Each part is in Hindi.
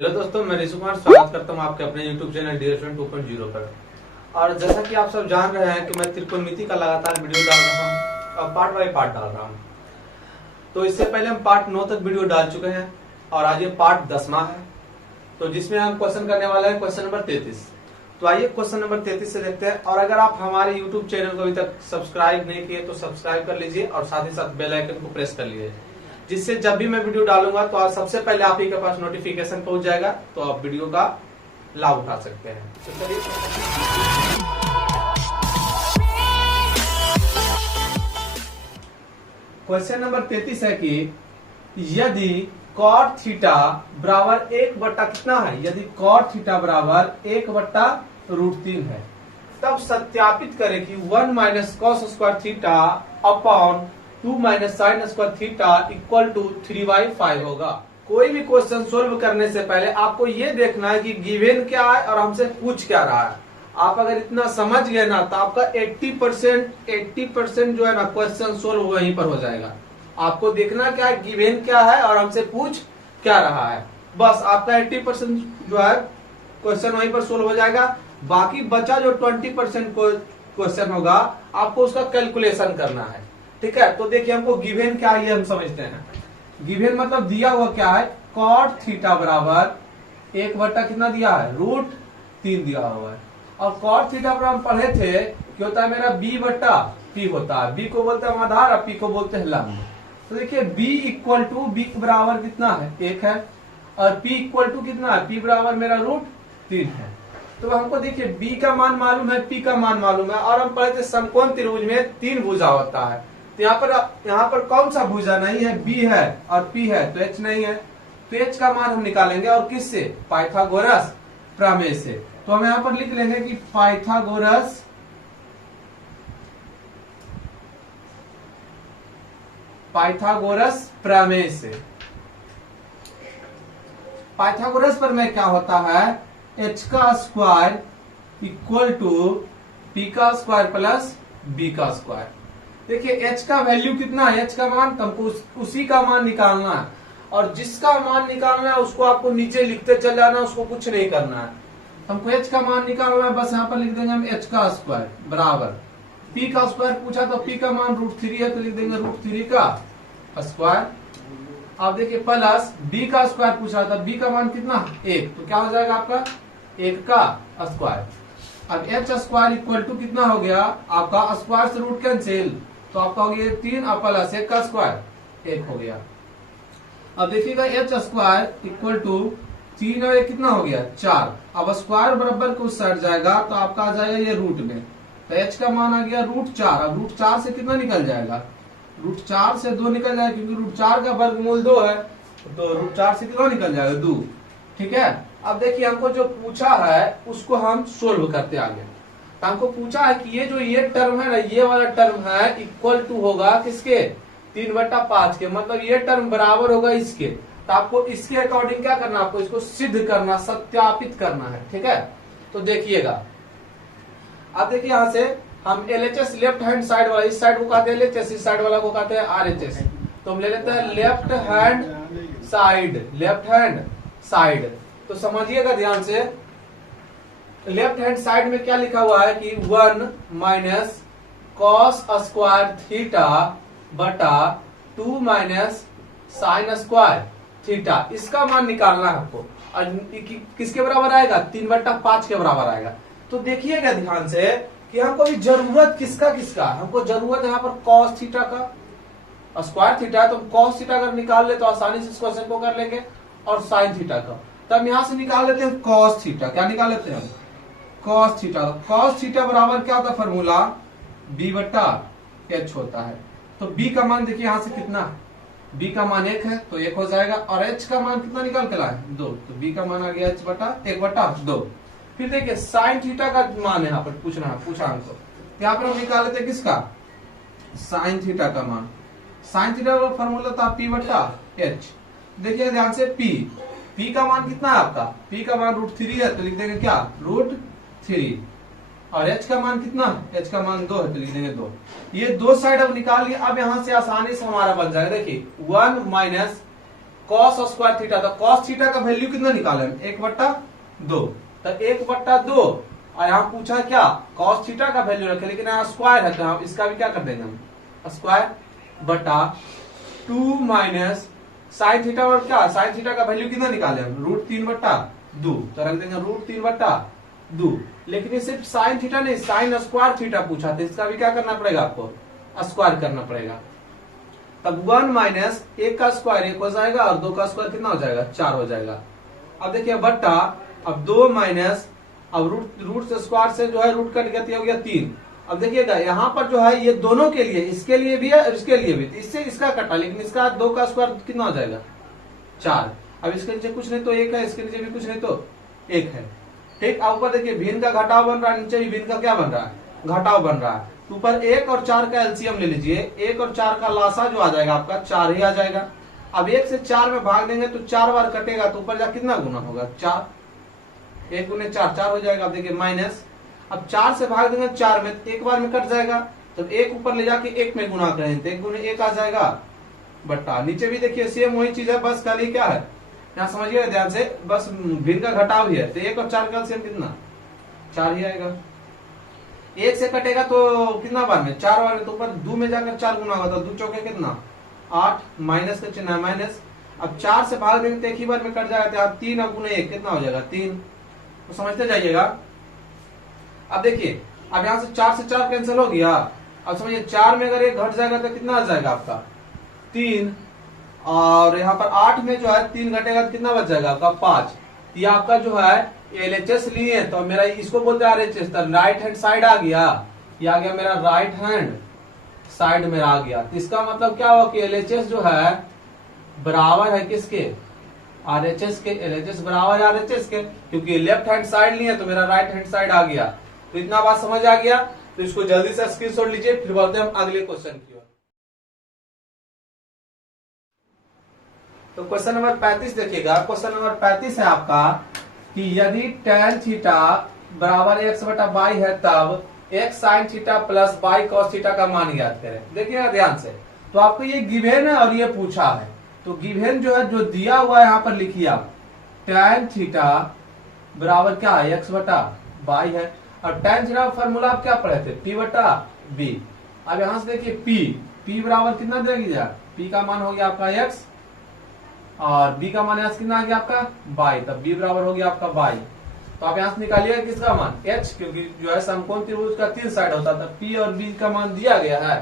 हेलो दोस्तों, मैं ऋषि कुमार स्वागत करता हूं आपके अपने YouTube चैनल डियर 2.0 पर। और जैसा कि आप सब जान रहे हैं कि मैं त्रिकोणमिति का लगातार वीडियो डाल रहा हूं और पार्ट बाय पार्ट डाल रहा हूं। तो इससे पहले हम पार्ट 9 तक वीडियो डाल चुके हैं और आज ये पार्ट 10वां है, तो जिसमें हम क्वेश्चन करने वाले हैं क्वेश्चन नंबर 33। तो आइए क्वेश्चन नंबर 33 से देखते हैं। और अगर आप हमारे यूट्यूब चैनल को अभी तक सब्सक्राइब नहीं किए तो सब्सक्राइब कर लीजिए और साथ ही साथ बेल आइकन को प्रेस कर लीजिए, जिससे जब भी मैं वीडियो डालूंगा तो आज सबसे पहले आप ही के पास नोटिफिकेशन पहुंच जाएगा, तो आप वीडियो का लाभ उठा सकते हैं। तो चलिए क्वेश्चन नंबर 33 है कि यदि cot थीटा बराबर 1 बट्टा कितना है, यदि cot थीटा बराबर 1/√3 है, तब सत्यापित करें कि 1 minus cos square theta upon 2 minus sine square theta equal to 3/5 होगा। कोई भी क्वेश्चन सोल्व करने से पहले आपको ये देखना है कि गिवन क्या है और हमसे पूछ क्या रहा है। आप अगर इतना समझ गए ना तो आपका 80% जो है ना क्वेश्चन सोल्व वहीं पर हो जाएगा। आपको देखना क्या है, गिवन क्या है और हमसे पूछ क्या रहा है, बस आपका 80% जो है क्वेश्चन वहीं पर सोल्व हो जाएगा। बाकी बचा जो 20% क्वेश्चन होगा आपको उसका कैलकुलेशन करना है, ठीक है। तो देखिए हमको गिवन क्या है ये हम समझते हैं। गिवन मतलब दिया हुआ क्या है, cot थीटा बराबर 1 बट्टा कितना दिया है, √3 दिया हुआ है। और cot थीटा पर हम पढ़े थे कि होता है मेरा b/p होता है। b को बोलते हैं आधार और p को बोलते हैं लंब। तो देखिए b इक्वल टू b बराबर कितना है, 1 है, और p इक्वल टू कितना है, p बराबर मेरा √3 है। तो हमको देखिए b का मान मालूम है, p का मान मालूम है, और हम पढ़े थे समकोण त्रिभुज में 3 भुजा होता है। तो यहाँ पर कौन सा भुजा नहीं है, b है और p है, तो h नहीं है। तो h का मान हम निकालेंगे और किससे, पाइथागोरस प्रमेय से। तो हम यहाँ पर लिख लेंगे कि पाइथागोरस प्रमेय से। पाइथागोरस प्रमेय क्या होता है, h का स्क्वायर इक्वल टू p का स्क्वायर प्लस b का स्क्वायर। देखिए h का वैल्यू कितना है, h का मान तुमको उसी का मान निकालना है, और जिसका मान निकालना है उसको आपको नीचे लिखते चल जाना, उसको कुछ नहीं करना है। हमको h का मान निकालना है, बस यहाँ पर लिख देंगे हम h का स्क्वायर बराबर p का स्क्वायर पूछा तो p का मान √3 है, तो लिख देंगे √3 का स्क्वायर। अब देखिए प्लस b का स्क्वायर पूछा था, b का मान कितना 1, तो क्या हो जाएगा आपका 1 का स्क्वायर। अब h स्क्वायर इक्वल टू कितना हो गया आपका, स्क्वायर से रूट कैंसिल, तो आपका हो गया 3 और प्लस 1 का स्क्वायर 1 हो गया। अब देखिएगा h स्क्वायर इक्वल टू 3 और 1 कितना हो गया 4। अब स्क्वायर बराबर को उस साइड जाएगा तो आपका आ जाएगा ये रूट में, तो h का मान आ गया √4। अब √4 से कितना निकल जाएगा, √4 से 2 निकल जाएगा, क्योंकि √4 का वर्गमूल 2 है, तो √4 से कितना निकल जाएगा 2, ठीक है। अब देखिए हमको जो पूछा है उसको हम सोल्व करते आगे। तो हमको पूछा है कि ये टर्म है ना, ये वाला टर्म है इक्वल टू होगा किसके, 3/5 के, मतलब ये टर्म बराबर होगा इसके। तो आपको इसके अकॉर्डिंग क्या करना, आपको इसको सिद्ध करना, सत्यापित करना है, ठीक है। तो देखिएगा, अब देखिए यहां से हम LHS लेफ्ट हैंड साइड वाला, इस साइड को कहते हैं LHS, इस साइड वाला को कहते हैं RHS। तो हम ले लेते हैं लेफ्ट हैंड साइड। तो समझिएगा ध्यान से, लेफ्ट हैंड साइड में क्या लिखा हुआ है कि 1 माइनस कॉस स्क्वायर थीटा बटा 2 माइनस साइन स्क्वायर थीटा, इसका मान निकालना है आपको। और किसके बराबर आएगा, 3/5 के बराबर आएगा। तो देखिएगा ध्यान से कि हमको भी जरूरत किसका, हमको जरूरत है यहाँ पर कॉस थीटा का, स्क्वायर थीटा है तो कॉस थीटा अगर निकाल ले तो आसानी से इस क्वेश्चन को कर लेंगे, और साइन थीटा का। तब यहां से निकाल लेते हैं कॉस थीटा, क्या निकाल लेते हैं कॉस थीटा। कॉस थीटा बराबर क्या होता है फॉर्मूला, b/h होता है। तो b का मान देखिए यहां से कितना, b का मान 1 है तो 1 हो जाएगा, और h का मान कितना निकाल के लाए 2, तो b का मान आ गया h/1/2। फिर देखिए साइन थीटा का मान यहाँ पर पूछा हमको, यहाँ पर हम निकाल लेते हैं किसका, साइन थीटा का मान। साइन थीटा का फॉर्मूला था p/h। देखिए ध्यान से p का मान कितना है आपका, p का मान √3 है, तो लिख देंगे क्या √3, और h का मान कितना, h का मान 2 है, तो लिख देंगे 2। ये 2 साइड अब निकाल लिया। अब यहाँ से आसानी से हमारा बन जाएगा, देखिए 1 माइनस कॉस स्क्वायर थीटा, तो कॉस थीटा का वैल्यू कितना निकाले हम 1/2, तो 1/2 और यहाँ पूछा क्या कॉस थीटा का वैल्यू रखे, लेकिन यहाँ स्क्वायर है तो हम इसका भी क्या कर देंगे हम स्क्वायर बटा 2 माइनस साइन थीटा, और क्या साइन थीटा का वैल्यू कितना निकाले हम √3/2, तो रख देंगे √3/2। लेकिन ये सिर्फ साइन थीटा नहीं, साइन स्क्वायर थीटा पूछा था, इसका भी क्या करना पड़ेगा आपको स्क्वायर करना पड़ेगा। तब 1 माइनस 1 का स्क्वायर 1 हो जाएगा और 2 का स्क्वायर कितना हो जाएगा 4 हो जाएगा। अब देखिए बट्टा, अब 2 माइनस, अब रूट से स्क्वायर से जो है रूट कट गया हो गया 3। अब देखिएगा यहाँ पर जो है ये दोनों के लिए, इसके लिए भी है और इसके लिए भी, तो इससे इसका कटा, लेकिन इसका 2 का स्क्वायर कितना हो जाएगा 4। अब इसके नीचे कुछ नहीं तो 1 है, इसके नीचे भी कुछ नहीं तो 1 है। ठीक, अब ऊपर देखिए भिन्न का घटाव बन रहा है, नीचे भी भिन्न का क्या बन रहा है घटाव बन रहा है। ऊपर 1 और 4 का एलसीएम ले लीजिए, 1 और 4 का लासा जो आ जाएगा आपका 4 ही आ जाएगा। अब 1 से 4 में भाग देंगे तो 4 बार कटेगा, तो ऊपर जा कितना गुना होगा 4, 1 गुने 4 4 हो जाएगा। अब देखिए माइनस, अब 4 से भाग देंगे 4 में, एक बार में कट जाएगा, तो 1 ऊपर ले जाके 1 में गुना करें तो 1 गुने 1 आ जाएगा बट्टा। नीचे भी देखिए सेम वही चीज है, बस खाली क्या है यहाँ समझिएगा ध्यान से, बस भिन्न का घटाव ही है, तो 1 और 4 का एलसीएम कितना 4 ही आएगा। 1 से कटेगा तो कितना बार में 4 बार में, तो ऊपर 2 में जाकर 4 गुना होगा, तो 2 चौके कितना 8, माइनस का चिन्ह माइनस। अब 4 से भाग देंगे तो एक ही बार में कट जाएगा, तो 3 और गुने 1 कितना हो जाएगा 3, तो समझते जाइएगा। अब देखिए अब यहाँ से 4 से 4 कैंसिल हो गया, अब समझिए 4 में अगर 1 घट जाएगा तो कितना आ जाएगा आपका 3, और यहाँ पर 8 में जो है 3 घटेगा तो कितना बच जाएगा आपका 5। ये आपका जो है एलएचएस लिए तो मेरा इसको बोलते हैं आरएचएस, तो राइट हैंड साइड आ गया, ये आ गया मेरा राइट हैंड साइड में आ गया। तो इसका मतलब क्या हुआ कि एलएचएस जो है बराबर है किसके आरएचएस के, एलएचएस बराबर है आरएचएस के, क्योंकि लेफ्ट हैंड साइड लिए तो मेरा राइट हैंड साइड आ गया। तो इतना बात समझ आ गया, तो इसको जल्दी से स्क्रीनशॉट लीजिए, फिर बढ़ते हैं हम अगले क्वेश्चन की ओर। तो क्वेश्चन नंबर 35 देखिएगा, क्वेश्चन नंबर 35 है आपका कि यदि tan थीटा बराबर x/y है तब x sin theta plus y cos theta का मान ज्ञात करें। देखिएगा ध्यान से, तो आपको ये गिवन है और ये पूछा है, तो गिवन जो है जो दिया हुआ है यहाँ पर लिखिए आप tan थीटा बराबर क्या है x/y है, और tan थीटा का फॉर्मूला आप क्या पढ़े थे p/b। अब यहां से देखिए p बराबर कितना दे दीजिए, p का मान हो गया आपका x और b का मान यहाँ से कितना आ गया आपका y, तब b बराबर हो गया आपका y। तो आप यहाँ से निकालिएगा किसका मान h, क्योंकि जो है समकोण त्रिभुज का 3 साइड होता था, p और b का मान दिया गया है,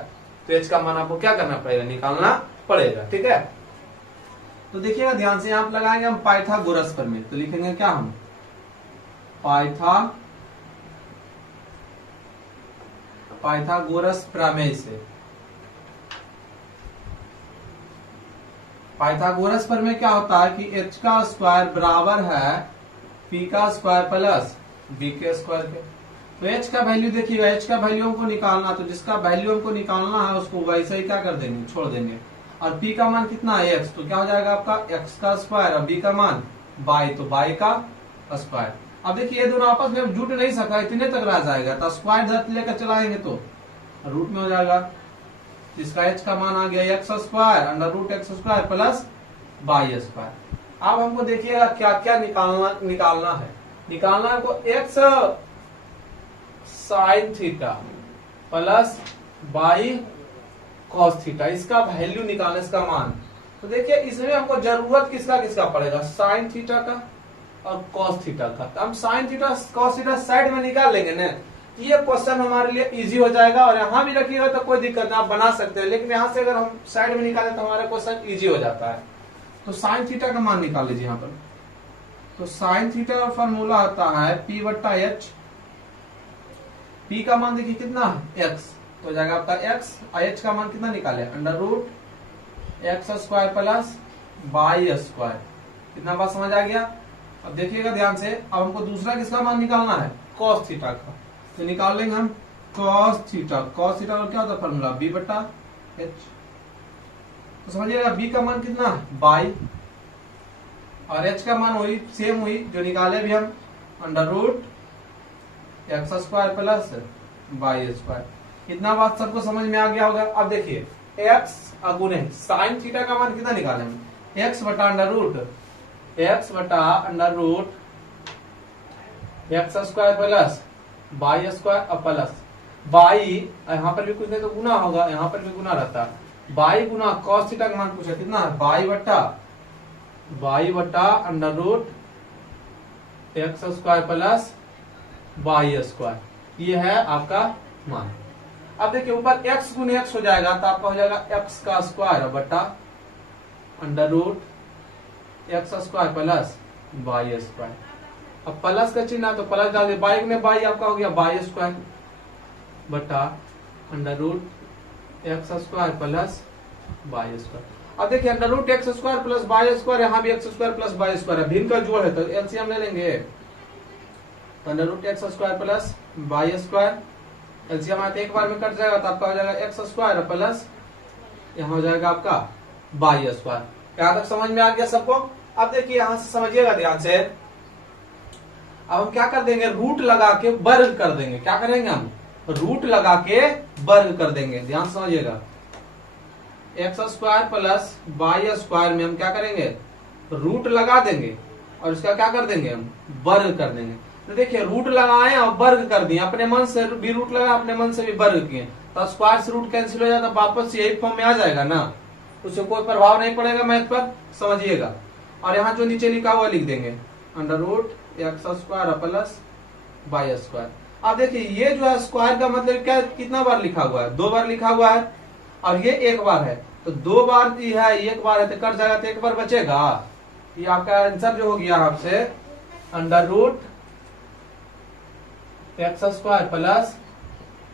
तो h का मान आपको क्या करना पड़ेगा निकालना पड़ेगा। ठीक है, तो देखिएगा ध्यान से, यहाँ लगाएंगे हम पाइथागोरस प्रमेय, तो लिखेंगे क्या हम पाइथागोरस प्रमेय से। पाइथागोरस प्रमेय क्या होता है कि h का स्क्वायर बराबर है p का स्क्वायर प्लस b के स्क्वायर के। तो h का वैल्यू देखिएगा, h का वैल्यू हमको निकालना, तो जिसका वैल्यू हमको निकालना है उसको वैसे ही क्या कर देंगे छोड़ देंगे। और p का मान कितना है x, तो क्या हो जाएगा आपका x का स्क्वायर, और b का मान y, तो y का स्क्वायर। अब देखिए ये दोनों आपस में जुट नहीं सका, इतने तक रह जाएगा, तो स्क्वायर लेकर चलाएंगे तो रूट में हो जाएगा, इसका h का मान आ गया x square √x² plus y square. अब हमको देखिएगा क्या क्या निकालना है हमको x sin theta plus y cos theta, इसका वैल्यू निकालना, इसका मान। तो देखिए इसमें हमको जरूरत किसका पड़ेगा sin थीटा का और cos थीटा का, तो हम sin theta cos theta side में निकाल लेंगे ना, ये क्वेश्चन हमारे लिए इजी हो जाएगा। और यहाँ भी रखिएगा तो कोई दिक्कत नहीं, आप बना सकते हैं, लेकिन यहाँ से अगर हम साइड में निकालें तो हमारा क्वेश्चन इजी हो जाता है। तो साइन थीटा का मान निकाल लीजिए यहाँ पर, तो साइन थीटा का फॉर्मूला आता है p/h, p का मान देखिए कितना है x, तो हो जाएगा आपका x, h का मान कितना निकाले √x² प्लस y स्क्वायर। कितना बात समझ आ गया। अब देखिएगा ध्यान से, अब हमको दूसरा किसका मान निकालना है cos थीटा का, तो निकाल लेंगे हम cos थीटा का क्या होता है फॉर्मूला b/h। तो समझिएगा b का मान कितना y और h का मान वही सेम हुई जो निकाले भी हम √x² प्लस y²। इतना बात सबको समझ में आ गया होगा। अब देखिए x गुने साइन थीटा का मान कितना निकाले हम एक्स बटा under root x square plus y square और प्लस वाई, यहाँ पर भी कुछ नहीं तो गुना होगा, यहाँ पर भी गुना रहता है, वाई गुना कॉस थीटा का मान पूछा कितना है, वाई बटा under root x square plus y square, ये है आपका मान। अब देखिए ऊपर x गुने x हो जाएगा तो आपका हो जाएगा x का स्क्वायर बटा under root x square plus y square. अब प्लस का चिन्ह तो प्लस डाल दे, बाई गुने बाई आपका हो गया वाई स्क्वायर बटा under root x square plus y square. अब देखिए under root x square plus y square, यहाँ भी x square plus y square है, भिन्न का जोड़ है तो एलसीएम ले लेंगे, तो under root x square plus y square L C M आए तो एक बार में कट जाएगा तो आपका हो जाएगा एक्स स्क्वायर प्लस यहाँ हो जाएगा आपका वाई स्क्वायर। यहाँ तक समझ में आ गया सबको? अब देखिए यहां से समझिएगा ध्यान से, अब हम क्या कर देंगे, रूट लगा के वर्ग कर देंगे। क्या करेंगे हम, रूट लगा के वर्ग कर देंगे, ध्यान समझिएगा। X square plus y square में हम क्या करेंगे, रूट लगा देंगे और इसका क्या कर देंगे, हम वर्ग कर देंगे। तो देखिए रूट लगाए और वर्ग कर दिए, अपने मन से भी रूट लगा, अपने मन से भी वर्ग किए, तो स्क्वायर से रूट कैंसिल हो जाता, वापस यही फॉर्म में आ जाएगा ना, उससे कोई प्रभाव नहीं पड़ेगा मैथ पर, समझिएगा। और यहाँ जो नीचे लिखा हुआ लिख देंगे under root x square plus y square. अब देखिए ये जो है स्क्वायर का मतलब क्या, कितना बार लिखा हुआ है, 2 बार लिखा हुआ है, और ये 1 बार है, तो 2 बार है 1 बार है तो कट जाएगा, तो 1 बार बचेगा। ये आपका आंसर जो हो गया आपसे under root x square plus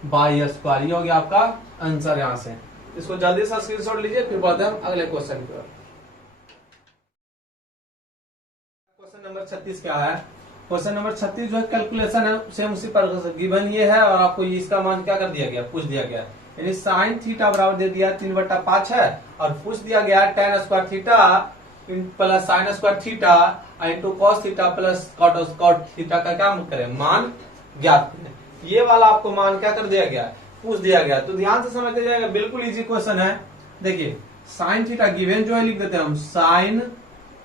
y square, ये हो गया आपका आंसर। यहाँ से इसको जल्दी से स्क्रीनशॉट लीजिए, फिर बढ़ते हैं अगले क्वेश्चन की ओर। क्वेश्चन नंबर 36 क्या है, क्वेश्चन नंबर 36 जो है कैलकुलेशन है, सेम उसी पर गिवन ये है, और आपको इसका मान क्या कर दिया गया, पूछ दिया गया, यानी साइन थीटा बराबर दे दिया 3/5 है, और पूछ दिया गया tan square theta plus sine square theta into cos theta plus cot theta का क्या करें, मान ज्ञात करें। ये वाला आपको मान क्या कर दिया गया, पूछ दिया गया, तो ध्यान से समझते जाएगा, बिल्कुल इजी क्वेश्चन है। देखिए साइन थीटा गिवन जो है लिख देते हैं हम, साइन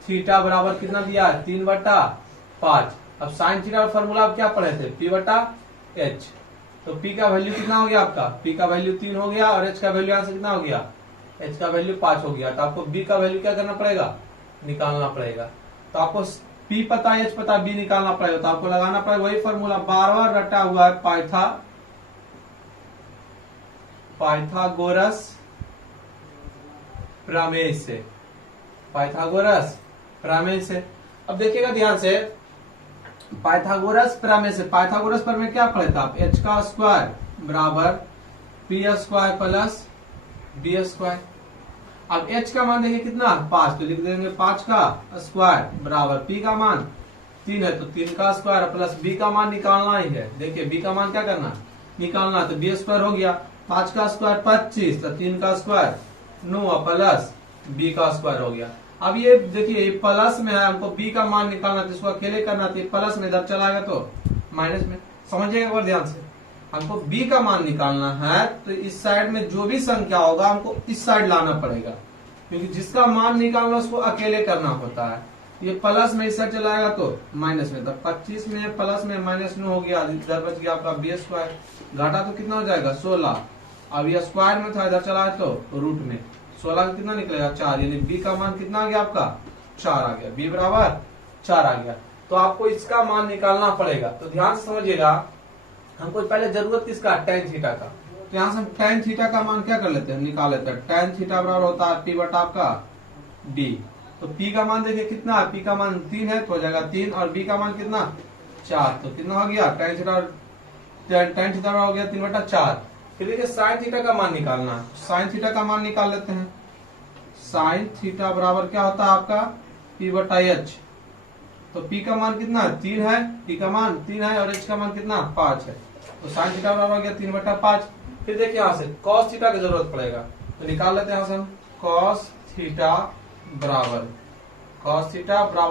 थीटा बराबर कितना दिया है, 3/5। अब साइन थीटा का फॉर्मूला आप क्या पढ़े थे, P/H, तो P का वैल्यू कितना हो गया आपका, P का वैल्यू 3 हो गया, और H का वैल्यू यहां से कितना हो गया, H का वैल्यू 5 हो गया, तो आपको B का वैल्यू क्या करना पड़ेगा, निकालना पड़ेगा। तो आपको P पता H पता B निकालना पड़ेगा, तो आपको लगाना पड़ेगा वही फॉर्मूला, बार बार रटा हुआ है, पाइथागोरस प्रमेय से, पाइथागोरस प्रमेय से। अब देखिएगा ध्यान से, पाइथागोरस प्रमेय से, पाइथागोरस प्रमेय क्या पढ़े थे आप, h का स्क्वायर बराबर p square plus b square. अब h का मान देखिए कितना 5, तो लिख देंगे 5 का स्क्वायर बराबर p का मान 3 है, तो 3 का स्क्वायर प्लस b का मान निकालना ही है। देखिए b का मान क्या करना, निकालना, तो b स्क्वायर हो गया, 5 का स्क्वायर 25, तो 3 का स्क्वायर 9 प्लस b का स्क्वायर हो गया। अब ये देखिए प्लस में है, हमको b का मान निकालना था, इसको अकेले करना था, प्लस में इधर चला गया तो माइनस में, समझिएगा एक बार ध्यान से। हमको b का मान निकालना है तो इस साइड में जो भी संख्या होगा हमको इस साइड लाना पड़ेगा, क्योंकि जिसका मान निकालना उसको अकेले करना होता है। ये प्लस में इस साइड चलाएगा तो माइनस में, तो 25 में प्लस में माइनस 9 हो गया, इधर बच गया आपका b स्क्वायर, घाटा तो कितना हो जाएगा 16। अब ये स्क्वायर में था, इधर चला तो रूट में 16 का कितना निकलेगा 4, यानी b का मान कितना आ गया आपका 4 आ गया, b बराबर 4 आ गया। तो आपको इसका मान निकालना पड़ेगा, तो ध्यान से समझिएगा। हमको पहले जरूरत किसका, tan थीटा का, तो यहाँ से हम tan थीटा का मान क्या कर लेते हैं, निकाल लेते हैं। tan थीटा बराबर होता है p बटा आपका b, तो p का मान देखिए कितना है, p का मान 3 है तो हो जाएगा 3, और b का मान कितना 4, तो कितना हो गया tan थीटा हो गया 3/4। फिर देखिए साइन थीटा का मान निकालना है, साइन थीटा का मान निकाल लेते हैं। साइन थीटा बराबर क्या होता है आपका P/H, तो P का मान कितना है 3 है, P का मान 3 है, और H का मान कितना 5 है, तो साइन थीटा बराबर हो गया 3/5। फिर देखिए यहाँ से कॉस थीटा की जरूरत पड़ेगा, तो निकाल लेते हैं यहाँ से हम, कॉस थीटा बराबर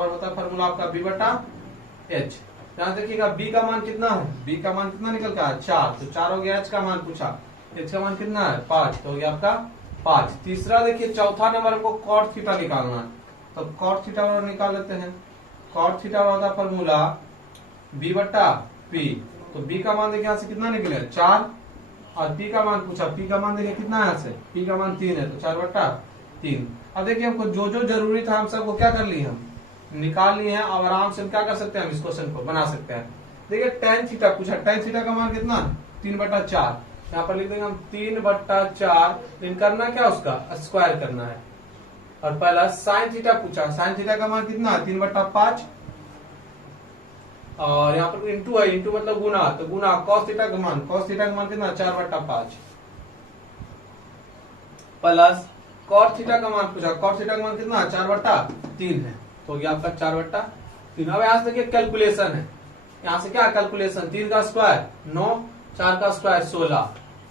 होता है फॉर्मूला आपका B/H। यहाँ देखिएगा b का मान कितना है, b का मान कितना निकल का 4, तो 4 हो गया। h का मान पूछा, h का मान कितना है 5, तो हो गया आपका 5। तीसरा देखिए चौथा नंबर को कॉट थीटा निकालना है, तो कॉट थीटा बराबर निकाल लेते हैं। कॉट थीटा होता है फॉर्मूला बी बट्टा पी। तो बी का मान देखिए यहाँ से कितना निकले 4 और पी का मान पूछा, पी का मान देखिए कितना है यहाँ से, पी का मान 3 है तो 4 बट्टा 3। अब देखिए हमको जो जो जरूरी था हम सबको क्या कर लिए, हम निकाल लिए हैं और आराम से क्या कर सकते हैं, हम इस क्वेश्चन को बना सकते हैं। देखिए tan थीटा पूछा, tan थीटा का मान कितना 3 बट्टा 4, यहाँ पर लिख देंगे हम 3 बट्टा 4। लेकिन करना क्या उसका स्क्वायर करना है। और पहला साइन थीटा पूछा, साइन थीटा का मान कितना 3 बट्टा 5 और यहाँ पर इंटू है, इंटू मतलब गुना, तो गुना cos थीटा का मान, cos थीटा का मान कितना 4 बट्टा 5 प्लस cot थीटा का मान पूछा, cot थीटा का मान कितना 4 बट्टा 3 है, तो ये आपका 4 बट्टा 3। अब यहाँ से देखिए कैलकुलेशन है, यहाँ से क्या कैलकुलेशन, 3 का स्क्वायर 9, 4 का स्क्वायर 16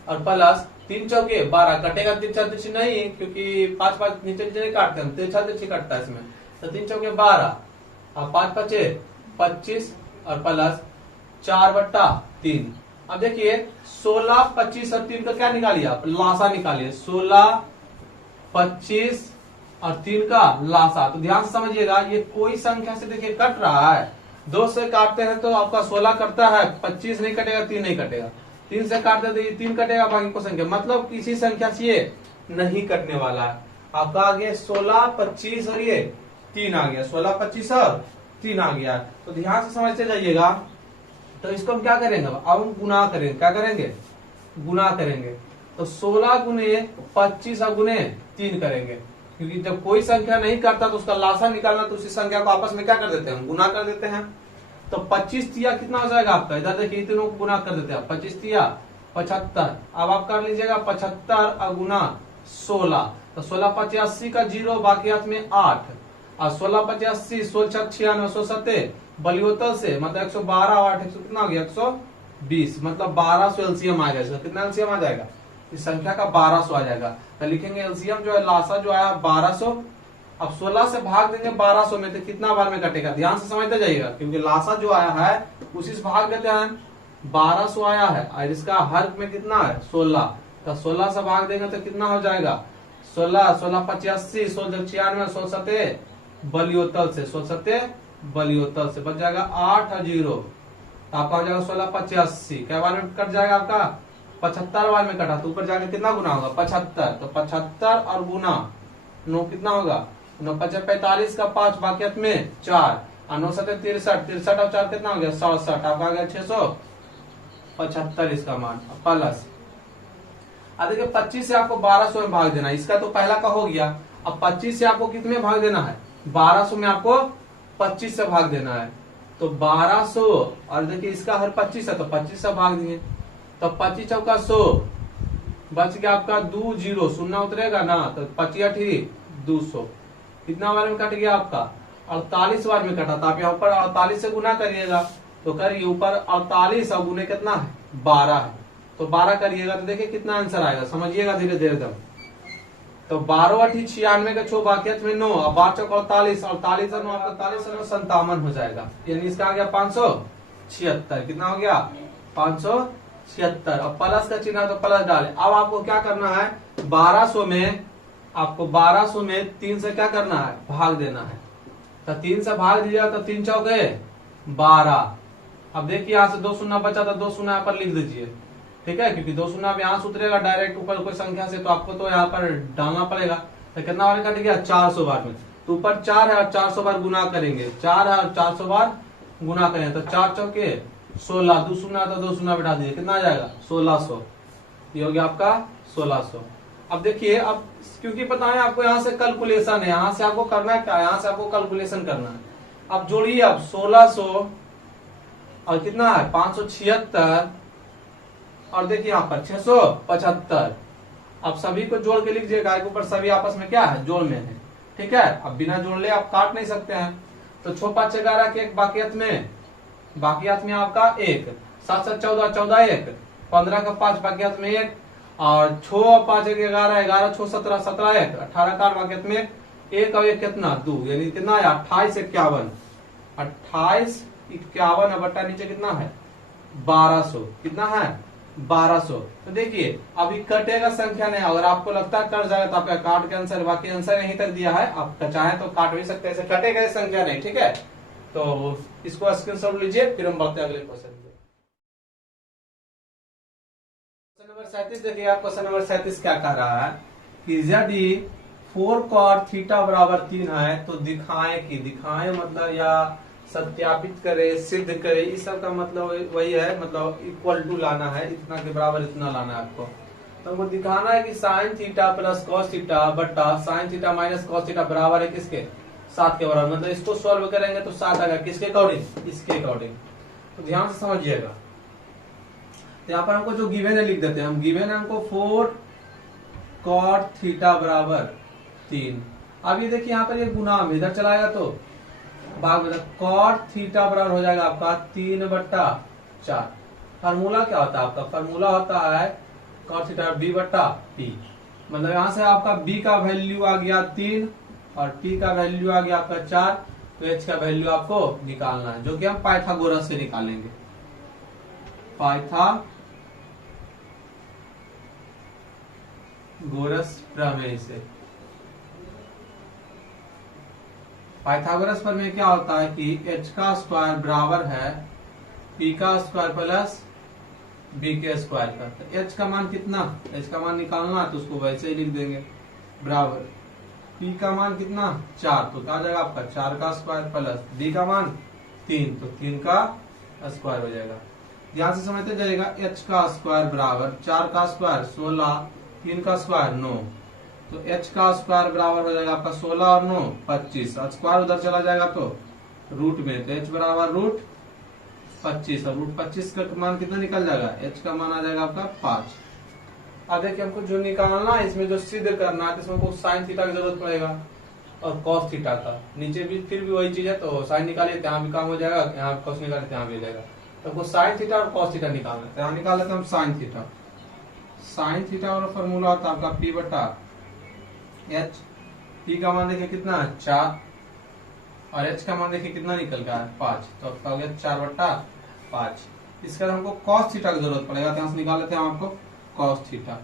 और प्लस 3 चौके 12, कटेगा तिरछा तिरछी नहीं क्योंकि 5 5 नीचे नीचे नहीं काटते हम, तिरछा तिरछी कटता है इसमें, तो 3 चौके 12 और 5 पचे 25 और प्लस 4 बट्टा 3। अब देखिए 16, 25 और 3 का क्या निकालिए आप, लासा निकालिए, 16, 25 और 3 का लासा। तो ध्यान से समझिएगा, ये कोई संख्या से देखिए कट रहा है, 2 से काटते हैं तो आपका 16 कटता है, 25 नहीं कटेगा, 3 नहीं कटेगा, 3 से काटते हैं तो ये 3 कटेगा, बाकी को संख्या मतलब किसी संख्या से ये नहीं कटने वाला है। आपका आ गया 16, 25 और ये 3 आ गया, 16, 25 और 3 आ गया। तो ध्यान से समझते जाइएगा। तो इसको हम क्या करेंगे, अब हम गुना करेंगे, क्या करेंगे गुना करेंगे, तो 16 गुने 25 और गुने 3 करेंगे, क्योंकि जब कोई संख्या नहीं करता तो उसका लासा निकालना, तो उसी संख्या को आपस में क्या कर देते हैं, हम गुना कर देते हैं। तो 25 तिया कितना हो जाएगा आपका, इधर देखिए तीनों को गुना कर देते हैं, 25 तिया 75। अब आप कर लीजिएगा 75 और गुना 16, तो 16 5 80 का 0, बाकी हाथ में 8 और 16 5 80, 16 96 170 बलियोतल से मतलब 112 और 8 कितना हो गया 120, मतलब 1200 एलसीएम आ जाएगा। कितना एलसीएम आ जाएगा, इस संख्या का 1200 आ जाएगा। तो लिखेंगे एलसीएम जो है लासा जो आया 1200। अब 16 से भाग देंगे 1200 में, तो कितना बार में कटेगा, ध्यान से समझते जाइएगा, क्योंकि लासा जो आया है उसी से भाग देते हैं, 1200 आया है और इसका हर में कितना है 16, तो 16 से भाग देंगे तो कितना हो जाएगा 16, 16 85, 16 96, 16 बलियोतल से, 16 बलियोतल से बच जाएगा 8 और 0, आपका हो जाएगा 16 85, क्या बार में कट जाएगा आपका 75 बार में कटा, तो ऊपर जाके कितना गुना होगा 75, तो 75 और गुना 9 कितना होगा 9 5 45 का 5, बाकी में 4 और 9 7 63, 63 और 4 कितना हो गया 67, आपका आ गया 675 इसका मान प्लस। अब देखिए 25 से आपको 1200 में भाग देना है, इसका तो पहला का हो गया। अब 25 से आपको कितने भाग देना है 1200 में आपको 25 से भाग देना है, तो 1200 और देखिए इसका हर 25 है तो 25 से भाग दिए, तो 25 चौका 100 बच गया आपका 2 0, शून्य उतरेगा ना, तो 25 200, कितना बार में कट गया आपका 48 बार में कटा, तो आप यहाँ पर 48 से गुना करिएगा, तो करिए ऊपर 48 और गुने कितना है 12 है, तो 12 करिएगा तो देखिए कितना आंसर आएगा, समझिएगा धीरे धीरे दम। तो 12 8 96 का 6, बाकी में 9 और 12 चौक 48, 48 और 9 आपका 43 और 57 हो जाएगा, यानी इसका आ गया 576। कितना हो गया 576। अब प्लस का चिन्ह तो प्लस डाले। अब आपको क्या करना है 1200 में, आपको 1200 में 3 से क्या करना है भाग देना है, तो 3 से भाग दीजिएगा तो 3 चौके 12। अब देखिए यहाँ से 2 शून्य बचा, तो 2 शून्य यहाँ पर लिख दीजिए, ठीक है, क्योंकि 2 शून्य यहाँ से उतरेगा डायरेक्ट ऊपर कोई संख्या से, तो आपको तो यहाँ पर डालना पड़ेगा। तो कितना बार कट गया 400 बार में, तो ऊपर 4 है और 400 बार गुना करेंगे, 4 है और 400 बार गुना करेंगे, तो 4 चौके 16, 2 शून्य तो 2 शून्य बैठा दीजिए, कितना आ जाएगा 1600, ये हो गया आपका 1600। अब देखिए, अब क्योंकि पता है आपको यहाँ से कैलकुलेशन है, यहाँ से आपको करना है क्या, यहाँ से आपको कैलकुलेशन करना है। अब जोड़िए आप 1600 और कितना है 576 और देखिए यहाँ पर 675। अब सभी को जोड़ के लिख दीजिएगा, एक ऊपर सभी आपस में क्या है जोड़ में है, ठीक है। अब बिना जोड़ ले आप काट नहीं सकते हैं, तो 6 5 11 के एक, बाकियात में आपका 1, 7 7 14 14 1, 15 का 5 बाकियात में 1 और 6 5 1 11 11 6 17 17 1, 18 का बाकियात में 1 और 1 कितना 2, यानी कितना है 28 51, 28 51 बट्टा नीचे कितना है 1200, कितना है 1200। तो देखिए अभी कटेगा संख्या नहीं, अगर आपको लगता है कट जाएगा तो आपका काट के आंसर, बाकी आंसर यहीं तक दिया है, आप चाहें तो काट भी सकते हैं, ऐसे कटेगा ये संख्या नहीं, ठीक है। तो इसको स्क्रीनशॉट लीजिए, फिर हम बढ़ते हैं अगले क्वेश्चन पे। क्वेश्चन नंबर 37 देखिए, क्वेश्चन नंबर 37 क्या कह रहा है कि यदि 4 cot थीटा बराबर 3 है तो दिखाएं मतलब या सत्यापित करे, सिद्ध करे, इस सब का मतलब वही है, मतलब इक्वल टू लाना है, इतना के बराबर इतना लाना है आपको। तो हमको दिखाना है कि sine theta plus cos theta बट्टा sine theta minus cos theta बराबर है किसके, 7 के बराबर। मतलब इसको सॉल्व करेंगे तो 7 आएगा, किसके अकॉर्डिंग, इसके अकॉर्डिंग। तो ध्यान से समझिएगा। तो यहाँ पर हमको जो गिवन है लिख देते हैं हम, गिवन है हमको 4 cot थीटा बराबर 3। अब ये देखिए यहाँ पर ये गुना इधर चलाएगा तो भाग में cot थीटा बराबर हो जाएगा आपका 3/4। फार्मूला क्या होता है आपका, फार्मूला होता है cot थीटा b बट्टा p। मतलब यहाँ से आपका b का वैल्यू आ गया 3 और p का वैल्यू आ गया आपका 4। तो h का वैल्यू आपको निकालना है, जो कि हम पाइथागोरस से निकालेंगे, पाइथागोरस प्रमेय से। पाइथागोरस प्रमेय क्या होता है कि h का स्क्वायर बराबर है p का स्क्वायर प्लस b के स्क्वायर का। तो h का मान कितना, h का मान निकालना है तो उसको वैसे ही लिख देंगे, बराबर p का मान कितना 4, तो क्या आ जाएगा आपका 4 का स्क्वायर प्लस b का मान 3, तो 3 का स्क्वायर हो जाएगा। ध्यान से समझते जाएगा, h का स्क्वायर बराबर 4 का स्क्वायर 16, 3 का स्क्वायर 9, तो h का स्क्वायर बराबर हो जाएगा आपका 16 और 9 25, और स्क्वायर उधर चला जाएगा तो रूट में, तो h बराबर रूट 25, और रूट 25 का मान कितना निकल जाएगा, h का मान आ जाएगा आपका 5। अब देखिए हमको जो निकालना है, इसमें जो सिद्ध करना है, इसमें हमको साइन थीटा की जरूरत पड़ेगा और कॉस थीटा का। नीचे भी फिर भी वही चीज है, तो साइन निकालिए तो यहाँ भी काम हो जाएगा, यहाँ कॉस निकालिए तो यहाँ भी हो जाएगा। तो हमको साइन थीटा और कॉस थीटा निकालना है, तो यहाँ निकाल लेते हैं हम साइन थीटा। साइन थीटा वाला फॉर्मूला होता है आपका p बटा h। p का मान देखिए कितना है 4 और h का मान देखिए कितना निकल गया है 5, तो आपका हो गया 4/5। इसके बाद हमको cos थीटा की जरूरत पड़ेगा, तो यहाँ से निकाल लेते हैं हम आपको cos theta.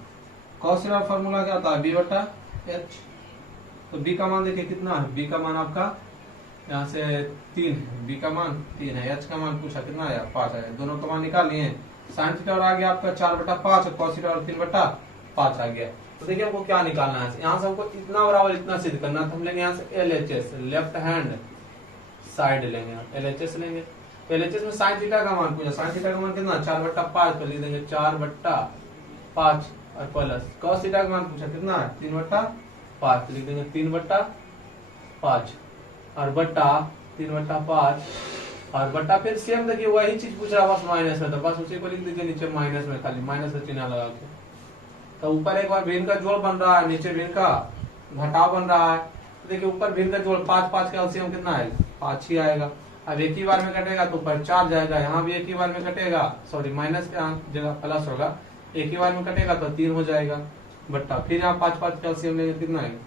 cos theta formula क्या होता है b बटा h। तो b का मान देखिए कितना है, b का मान आपका यहाँ से 3 है, b का मान 3 है, h का मान पूछा कितना आया 5 है, दोनों का मान निकाल लिए। साइन थीटा और आ गया आपका 4/5 और cos थीटा और 3/5 आ गया। तो देखिए हमको क्या निकालना है, यहाँ से हमको इतना बराबर इतना सिद्ध करना, तो हम लेंगे यहाँ से LHS, लेफ्ट हैंड साइड लेंगे, LHS लेंगे। तो LHS में साइन थीटा का मान पूछा, साइन थीटा का मान कितना 4/5, तो लिख देंगे 4/5 और प्लस cos थीटा का मान पूछा कितना है 3/5, तो लिख देंगे 3/5 और बट्टा 3/5 और बट्टा फिर सेम देखिए वही चीज पूछ रहा है, बस माइनस में, तो बस उसी को लिख दीजिए नीचे माइनस में, खाली माइनस का चिन्ह लगा के। तो ऊपर एक बार भिन्न का जोड़ बन रहा है, नीचे भिन्न का घटाव बन रहा है। तो देखिए ऊपर भिन्न का जोड़ 5 का एलसीएम कितना है 5 ही आएगा। अब एक ही बार में कटेगा तो ऊपर 4 जाएगा, यहाँ भी एक ही बार में कटेगा, सॉरी माइनस के जगह प्लस होगा, एक ही बार में कटेगा तो 3 हो जाएगा बट्टा, फिर यहाँ 5 का एलसीएम लेंगे कितना आएगा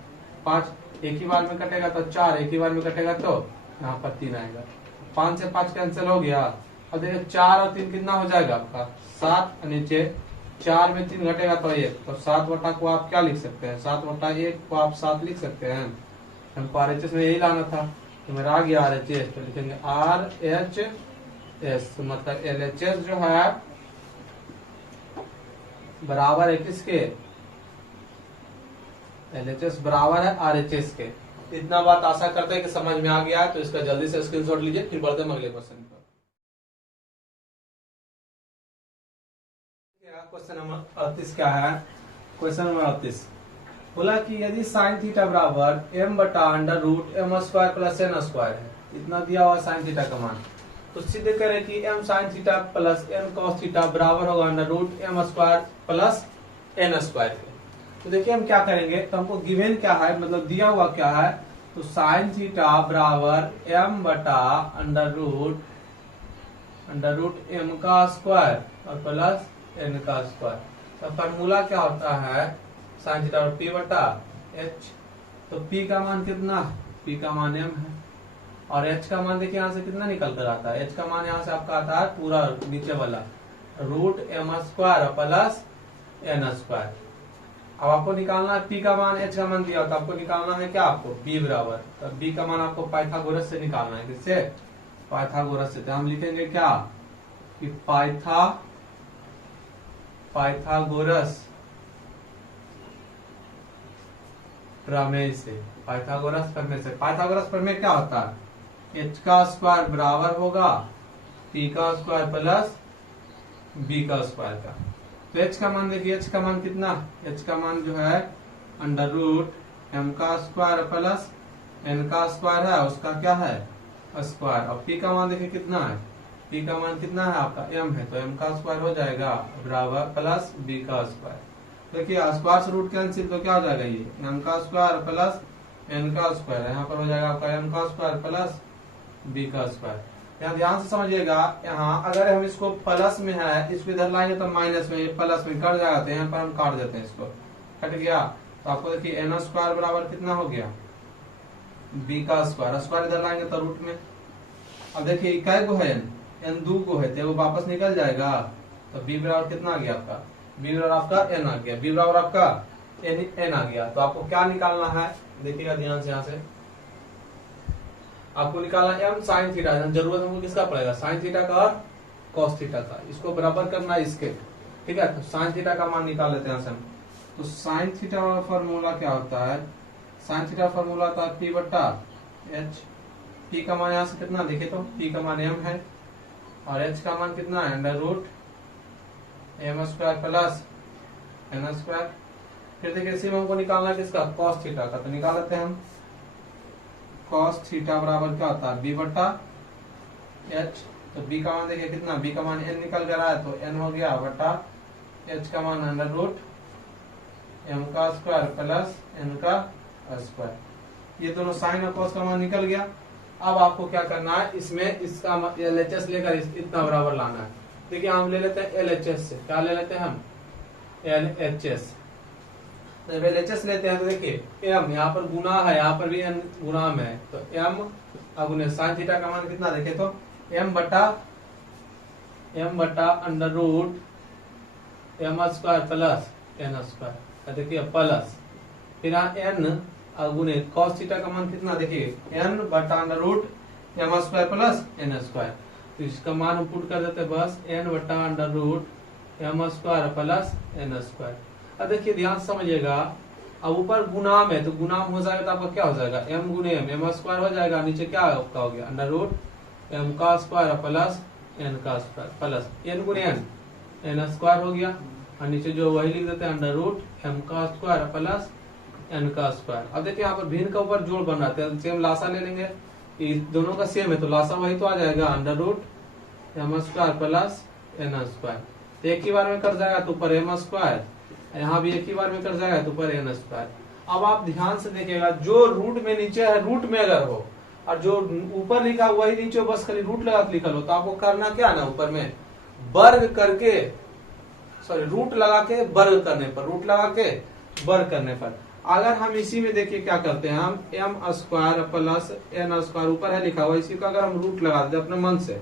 5, एक ही बार में कटेगा तो 4, एक ही बार में कटेगा तो यहाँ पर 3 आएगा। 5 से 5 कैंसिल हो गया। अब देखिए 4 और 3 कितना हो जाएगा आपका 7, नीचे 4 में 3 घटेगा तो 1, तो 7 को आप क्या लिख सकते हैं 7/1 को आप 7 लिख सकते हैं। हमको RHS में यही लाना था, तो मेरा आ गया RHS, तो लिखेंगे RHS, मतलब LHS जो है बराबर है किसके, LHS बराबर है RHS के। इतना बात आशा करते हैं कि समझ में आ गया है, तो इसका जल्दी से स्क्रीनशॉट लीजिए, फिर बढ़ते हैं अगले क्वेश्चन पर। क्वेश्चन नंबर 38 क्या है, क्वेश्चन नंबर 38 बोला कि यदि साइन थीटा बराबर m/√m² प्लस n² है, इतना दिया हुआ साइन थीटा का मान, तो सिद्ध करें कि m sign theta plus n cos theta बराबर होगा √m² प्लस n² के। तो देखिए हम क्या करेंगे, तो हमको गिवन क्या है, मतलब दिया हुआ क्या है, तो साइन थीटा बराबर m/√m² और प्लस n²। तो फॉर्मूला क्या होता है साइन थीटा और p बटा h। तो p का मान कितना, p का मान m है और h का मान देखिए यहाँ से कितना निकल कर आता है, h का मान यहाँ से आपका आता है पूरा नीचे वाला root m square plus n square. अब आपको निकालना है पी का मान, एच का मान दिया तो आपको निकालना है क्या, आपको बी बराबर, तो बी का मान आपको पाइथागोरस से निकालना है। किससे, पाइथागोरस से। तो हम लिखेंगे क्या कि पाइथागोरस प्रमेय से, पाइथागोरस प्रमेय से। पाइथागोरस प्रमेय क्या होता है, एच का स्क्वायर बराबर होगा पी का स्क्वायर प्लस बी का स्क्वायर का। तो एच का मान देखिए, एच का मान कितना, एच का मान जो है अंडर रूट एम का स्क्वायर प्लस एन का स्क्वायर है, उसका क्या है स्क्वायर। अब पी का मान देखिए कितना है, पी का मान कितना है आपका एम है, तो एम का स्क्वायर हो जाएगा बराबर प्लस बी का स्क्वायर। देखिए स्क्वायर से रूट कैंसिल, तो क्या हो जाएगा ये एम का स्क्वायर प्लस एन का स्क्वायर, यहाँ पर हो जाएगा आपका एम का स्क्वायर प्लस बी का स्क्वायर। यहाँ ध्यान से समझिएगा, यहाँ अगर हम इसको प्लस में है, इसको इधर लाएंगे तो माइनस में, प्लस में कट जाएगा, तो यहाँ पर हम काट देते हैं, इसको कट गया। तो आपको देखिए एन स्क्वायर बराबर कितना हो गया बी का स्क्वायर, स्क्वायर इधर लाएंगे तो रूट में। अब देखिए इकाई को है एन दो को है, तो वो वापस निकल जाएगा, तो बी बराबर कितना आ गया आपका, बी बराबर आपका एन आ गया, बी बराबर आपका एन आ गया। तो आपको क्या निकालना है, देखिएगा ध्यान से, यहाँ से आपको निकालना एम साइन थीटा, जरूरत हमको किसका पड़ेगा, साइन थीटा का और कॉस थीटा का, इसको बराबर करना है इसके, ठीक है। तो साइन थीटा का मान निकाल लेते हैं हम। तो साइन थीटा का फॉर्मूला क्या होता है, साइन थीटा फॉर्मूला होता है पी बट्टा एच। पी का मान यहाँ से कितना देखिए, तो पी का मान एम है और एच का मान कितना है under root m square plus n square. फिर देखिए इसी में हमको निकालना है किसका, कॉस थीटा का, तो निकाल लेते हैं हम। कॉस थीटा बराबर क्या होता है बी बट्टा एच। तो बी का मान देखिए कितना, बी का मान एन निकल कर रहा है, तो एन हो गया बट्टा एच का मान अंडर रूट एम का स्क्वायर प्लस एन का स्क्वायर। ये दोनों साइन और कॉस का मान निकल गया। अब आपको क्या करना है, इसमें इसका LHS लेकर इतना बराबर लाना है। देखिए हम ले लेते हैं LHS से, क्या ले लेते हैं हम LHS। जब LHS लेते हैं तो देखिए m यहाँ पर गुना है, यहाँ पर भी n गुना में है, तो m अगुने साइन थीटा का मान कितना देखे, तो m बटा under root m square plus n square, देखिए प्लस फिर n अगुने कॉस थीटा का मान कितना देखिए n बटा under root m square plus n square. तो इसका मान हम पुट कर देते बस n बटा under root m square plus n square. अब देखिए ध्यान से समझिएगा, अब ऊपर गुणाम है तो गुणाम हो जाएगा, तो आपका क्या हो जाएगा m गुने एम स्क्वायर हो जाएगा, नीचे क्या आपका हो गया अंडर रूट एम का स्क्वायर प्लस एन का स्क्वायर प्लस एन गुने एन स्क्वायर हो गया, और नीचे जो वही लिख देते हैं अंडर रूट एम का स्क्वायर प्लस एन का स्क्वायर। अब देखिए यहाँ पर भिन्न का ऊपर जोड़ बन रहा है, सेम लासा ले लेंगे, दोनों का सेम है तो लासा वही तो आ जाएगा under root m square plus n square. तो एक ही बार में कर जाएगा तो ऊपर एम स्क्वायर, यहाँ भी एक ही बार में कर जाएगा तो ऊपर एन स्क्वायर। अब आप ध्यान से देखिएगा, जो रूट में नीचे है रूट में अगर हो और जो ऊपर लिखा वही नीचे बस खाली रूट लगा के लिखल हो, तो आपको करना क्या ना, ऊपर में वर्ग करके, सॉरी रूट लगा के वर्ग करने पर, रूट लगा के वर्ग करने पर। अगर हम इसी में देखिए क्या करते हैं, हम m square plus n square ऊपर है लिखा हुआ, इसी का अगर हम रूट लगा देते अपने मन से,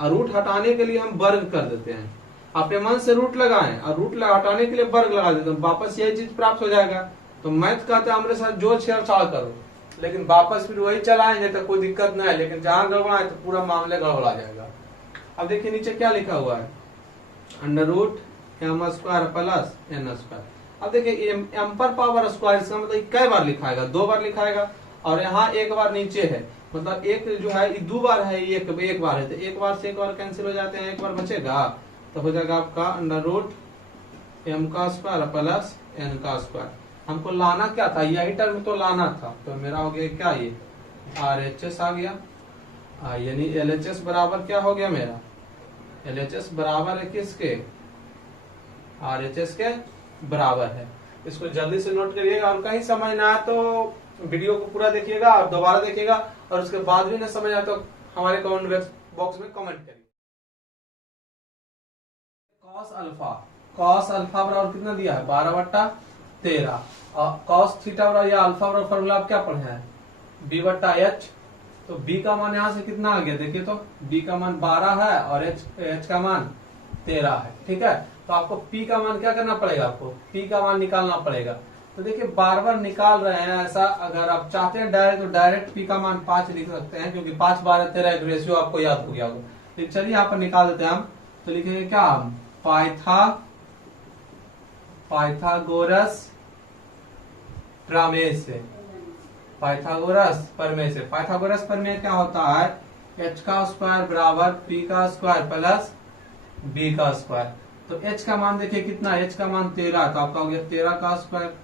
और रूट हटाने के लिए हम वर्ग कर देते हैं, अपने मन से रूट लगाएं और रूट हटाने के लिए वर्ग लगा देते हैं, वापस यही चीज प्राप्त हो जाएगा। तो मैथ कहते हैं हमारे साथ जो छेड़छाड़ करो, लेकिन वापस फिर वही चलाएंगे तो कोई दिक्कत नहीं है, लेकिन जहां गड़बड़ा है तो पूरा मामले गड़बड़ा जाएगा। अब देखिए नीचे क्या लिखा हुआ है under root m square plus n square. अब देखिए एम पर पावर स्क्वायर, इसका मतलब कई बार लिखाएगा, 2 बार लिखाएगा, और यहाँ एक बार नीचे है, मतलब एक जो है 2 बार है, एक बार है, तो एक बार से एक बार कैंसिल हो जाते हैं, एक बार बचेगा, तो हो जाएगा आपका अंडर रूट एम का स्क्वायर प्लस एन का स्क्वायर। हमको लाना क्या था, यही टर्म तो लाना था, तो मेरा हो गया क्या, ये RHS आ गया, यानी LHS बराबर क्या हो गया मेरा, LHS बराबर है किसके, RHS के बराबर है। इसको जल्दी से नोट करिएगा, और कहीं समझ ना आए तो वीडियो को पूरा देखिएगा और दोबारा देखिएगा, और उसके बाद भी ना समझ आए तो हमारे कमेंट बॉक्स में कमेंट करिए। कॉस अल्फा बराबर कितना दिया है 12/13, और कॉस थीटा बराबर या अल्फा बराबर फॉर्मूला आप क्या पढ़े हैं b/h। तो b का मान यहाँ से कितना आ गया देखिए, तो b का मान 12 है और h का मान 13 है। ठीक है, तो आपको p का मान क्या करना पड़ेगा, आपको p का मान निकालना पड़ेगा। तो देखिए बार बार निकाल रहे हैं ऐसा, अगर आप चाहते हैं डायरेक्ट तो डायरेक्ट p का मान 5 लिख सकते हैं, क्योंकि 5 12 13 एक रेशियो आपको याद हो गया होगा। तो चलिए यहाँ पर निकाल देते हैं हम। तो लिखेंगे क्या हम, पाइथागोरस प्रमेय से, पाइथागोरस प्रमेय से। पाइथागोरस प्रमेय क्या होता है, h का स्क्वायर बराबर p का स्क्वायर प्लस b का स्क्वायर। तो h का मान देखिए कितना, h का मान 13, तो आपका हो गया 13 का स्क्वायर।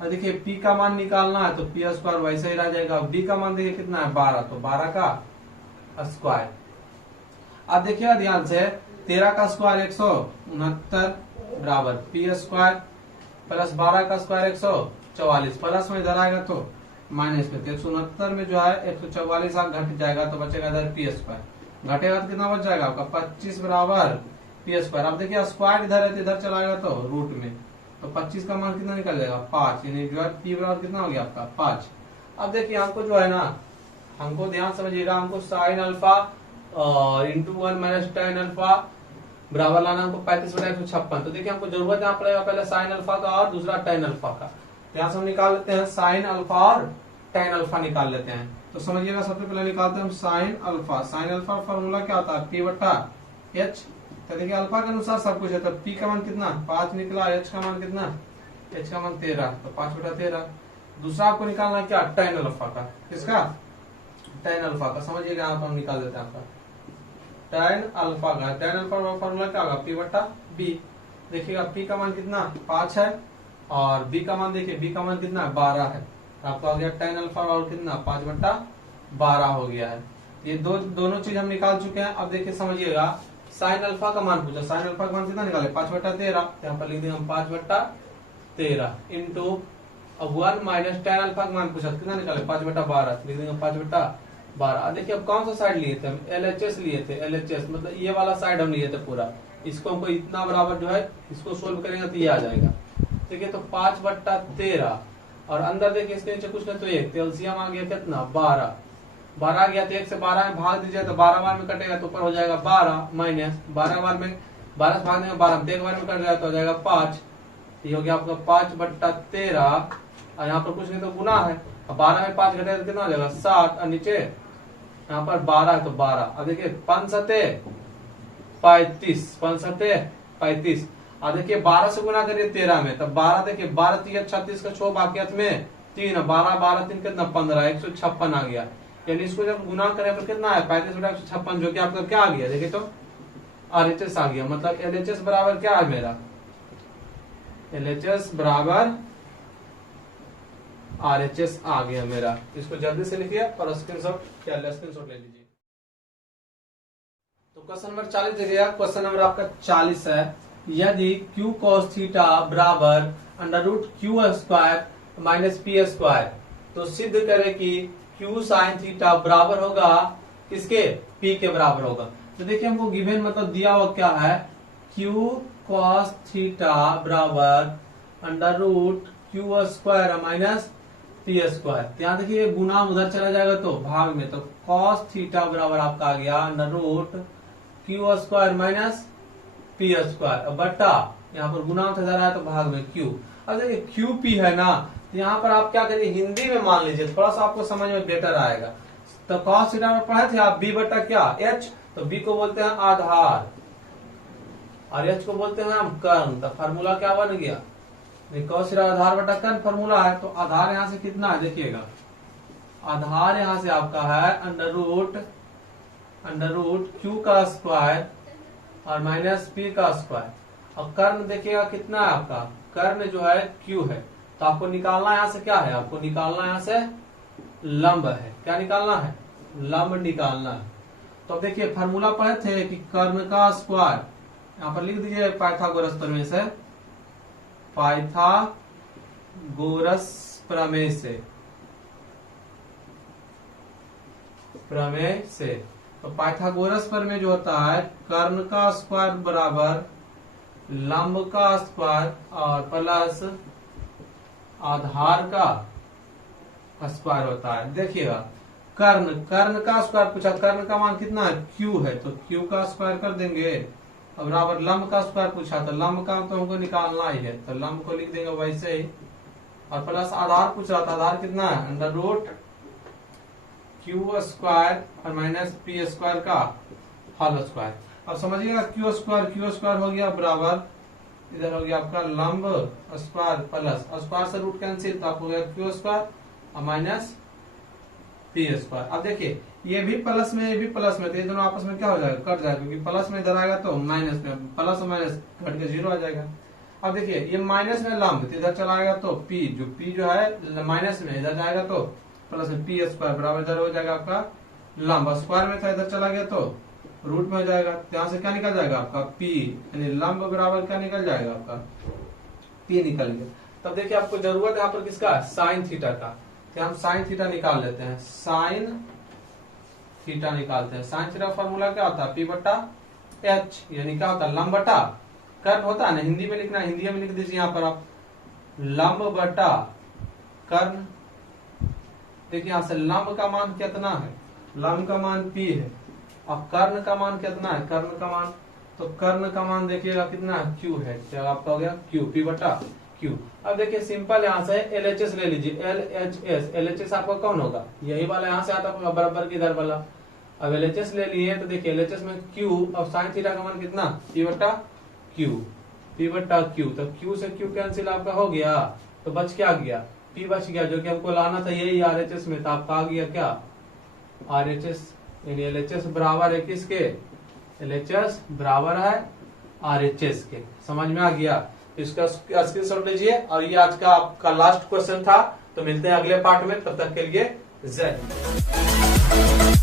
और देखिए p का मान निकालना है तो p स्क्वायर वैसे ही रह जाएगा। b का मान देखिए कितना है 12, तो 12 का स्क्वायर। अब देखिए ध्यान से, 13 का स्क्वायर 169 बराबर p स्क्वायर प्लस 12 का स्क्वायर 144, प्लस में इधर आएगा तो माइनस में, 169 में जो है 144 घट जाएगा तो बचेगा इधर p स्क्वायर। घटेगा तो कितना बच जाएगा आपका 25 बराबर p स्क्वायर। अब देखिए स्क्वायर इधर है तो इधर चला गया तो रूट में, तो 25 का मान कितना निकल जाएगा 5, यानी जो है p बराबर कितना हो गया आपका 5। अब देखिए हमको जो है ना, हमको ध्यान समझिएगा, हमको sine alpha into 1 minus tan alpha बराबर लाना हमको 35/156। तो देखिए हमको जरूरत यहाँ पड़ेगा पहले साइन अल्फा का और दूसरा टेन अल्फा का। तो यहाँ से हम निकाल लेते हैं साइन अल्फा और टेन अल्फा निकाल लेते हैं। तो समझिएगा सबसे पहले निकालते हैं हम sine alpha. Sine alpha formula क्या होता है, p बटा h। तो देखिए अल्फा के अनुसार सब कुछ है, तो p का मान कितना 5 निकला, h का मान कितना, h का मान 13, तो 5/13। दूसरा आपको निकालना क्या, टेन अल्फा का। किसका, टेन अल्फा का। समझिएगा यहाँ पर हम निकाल देते हैं आपका टेन अल्फा का। टेन अल्फा का फॉर्मूला क्या होगा, p बटा b। देखिएगा p का मान कितना 5 है और b का मान देखिए, b का मान कितना 12 है। आपका हो गया टेन अल्फा और कितना 5/12 हो गया है। ये दोनों चीज हम निकाल चुके हैं। अब देखिए समझिएगा, साइन अल्फा का मान पूछा, साइन अल्फा का मान कितना निकाले 5/13, यहाँ पर लिख देंगे हम 5/13 इंटू 1 माइनस टेन अल्फा का मान पूछा कितना निकाले 5/12, लिख देंगे 5/12। देखिए अब कौन सा साइड लिए थे हम, LHS लिए थे। LHS मतलब ये वाला साइड हम लिए थे पूरा। इसको हमको इतना बराबर जो है, इसको सोल्व करेंगे तो ये आ जाएगा। देखिए तो 5/13 और अंदर देखिए इसके नीचे कुछ नहीं तो एक, एलसीएम आ गया कितना 12 आ गया। तो 1 से 12 में भाग दीजिए तो 12 बार में कटेगा तो ऊपर हो जाएगा 12 माइनस 12 बार में 12 से भाग देंगे 12 में, एक बार में कट जाएगा तो हो जाएगा 5। ये हो गया आपका 5/13 और यहाँ पर कुछ नहीं तो गुना है। अब 12 में 5 घटेगा तो कितना हो जाएगा 7 और नीचे यहाँ पर 12 है तो 12। अब देखिए 5 सते 35, 5 सते 35। अब देखिए 12 से गुना करिए 13 में, तब 12 देखिए 12 3 36 का 6 बाकी में 3, 12 12 3 कितना 15, 156 आ गया। यानी इसको जब गुना करें तो कितना है 35/156, जो कि आपका क्या आ गया देखिए तो RHS आ गया। मतलब LHS बराबर क्या है मेरा, LHS बराबर RHS आ गया मेरा। इसको जल्दी से लिखिए और स्क्रीनशॉट ले लीजिए। तो क्वेश्चन नंबर 40 देखिएगा। क्वेश्चन नंबर आपका 40 है, यदि q cos थीटा बराबर √q² माइनस p², तो सिद्ध करें कि q sin थीटा बराबर होगा किसके, p के बराबर होगा। तो देखिए हमको गिवन मतलब दिया हुआ क्या है, q cos थीटा बराबर √q² माइनस p²। यहाँ देखिए गुना उधर चला जाएगा तो भाग में, तो cos थीटा बराबर आपका आ गया √q² माइनस p² बटा यहाँ पर गुना इधर आया तो भाग में q। अब देखिए QP है ना, तो यहाँ पर आप क्या करिए हिंदी में मान लीजिए, थोड़ा सा आपको समझ में बेटर आएगा। तो cos थीटा में पढ़े थे आप b बटा क्या h, तो b को बोलते हैं आधार और h को बोलते हैं हम कर्ण। तो फार्मूला क्या बन गया, cos थीटा आधार बटा कर्ण फार्मूला है। तो आधार यहाँ से कितना है देखिएगा, आधार यहाँ से आपका है अंडर रूट q का स्क्वायर और माइनस p का स्क्वायर। और कर्ण देखिएगा कितना है आपका, कर्ण जो है q है। तो आपको निकालना यहाँ से क्या है, आपको निकालना यहाँ से लंब है। क्या निकालना है, लंब निकालना है। तो अब देखिए फार्मूला पढ़े थे कि कर्ण का स्क्वायर, यहाँ पर लिख दीजिए पाइथागोरस प्रमेय से, पाइथागोरस प्रमेय से। तो पाइथागोरस प्रमेय जो होता है, कर्ण का स्क्वायर बराबर लंब का स्क्वायर और प्लस आधार का स्क्वायर होता है। देखिएगा कर्ण का स्क्वायर पूछा, कर्ण का मान कितना है q है, तो q का स्क्वायर कर देंगे अब बराबर लंब का स्क्वायर पूछा, तो लंब का तो हमको निकालना ही है, तो लंब को लिख देंगे वैसे ही। और प्लस आधार पूछ रहा था, आधार कितना है, अंडर रूट क्यू स्क्वायर और माइनस पी स्क्वायर का होल स्क्वायर। अब समझिएगा क्यू स्क्वायर हो गया बराबर, इधर हो गया आपका लंब स्क्वायर प्लस स्क्वायर से रूट कैंसिल, तो आपको हो गया क्यू स्क्वायर और माइनस पी स्क्वायर। अब देखिए ये भी प्लस में, ये भी प्लस में, तो ये दोनों आपस में क्या हो जाएगा, कट जाएगा, क्योंकि प्लस में इधर आएगा तो माइनस में, प्लस और माइनस कट के 0 आ जाएगा। अब देखिए ये माइनस में लंब, तो इधर चला गया तो पी जो है माइनस में, इधर जाएगा तो प्लस में पी स्क्वायर बराबर इधर हो जाएगा आपका लंब, स्क्वायर में था इधर चला गया तो रूट में हो जाएगा, तो यहाँ से क्या निकल जाएगा आपका पी, यानी लंब बराबर क्या निकल जाएगा आपका पी निकल गया। तब देखिए आपको जरूरत है यहाँ पर किसका, साइन थीटा का, तो हम साइन थीटा निकाल लेते हैं, साइन थीटा निकालते हैं। साइन थीटा फॉर्मूला क्या होता है, पी बट्टा एच, यानी क्या होता है लंब बटा कर्ण होता है ना, हिंदी में लिखना, हिंदी में लिख दीजिए यहाँ पर आप लंब बटा कर्ण। देखिए यहाँ से लंब का मान कितना है, लंब का मान पी है, और कर्ण का मान कितना है, कर्ण का मान, तो कर्ण का मान देखिएगा कितना है, क्यू है, क्या आपका हो गया क्यू, पी बटा क्यू। अब देखिए सिंपल यहाँ से LHS ले लीजिए, LHS, LHS आपका कौन होगा, यही वाला यहाँ से आता होगा बराबर की इधर वाला। अब LHS ले लिए तो देखिए LHS में क्यू और साइन थीटा का मान कितना, पी बटा क्यू, पी बटा क्यू, तो क्यू से क्यू कैंसिल आपका हो गया, तो बच क्या गया, पी बच गया, जो कि हमको लाना था यही RHS में, तो आपका आ गया क्या RHS, यानी LHS बराबर है किसके, LHS बराबर है RHS के। समझ में आ गया, इसका स्क्रीनशॉट लीजिए। और ये आज का आपका लास्ट क्वेश्चन था, तो मिलते हैं अगले पार्ट में, तब तक के लिए जय हिंद।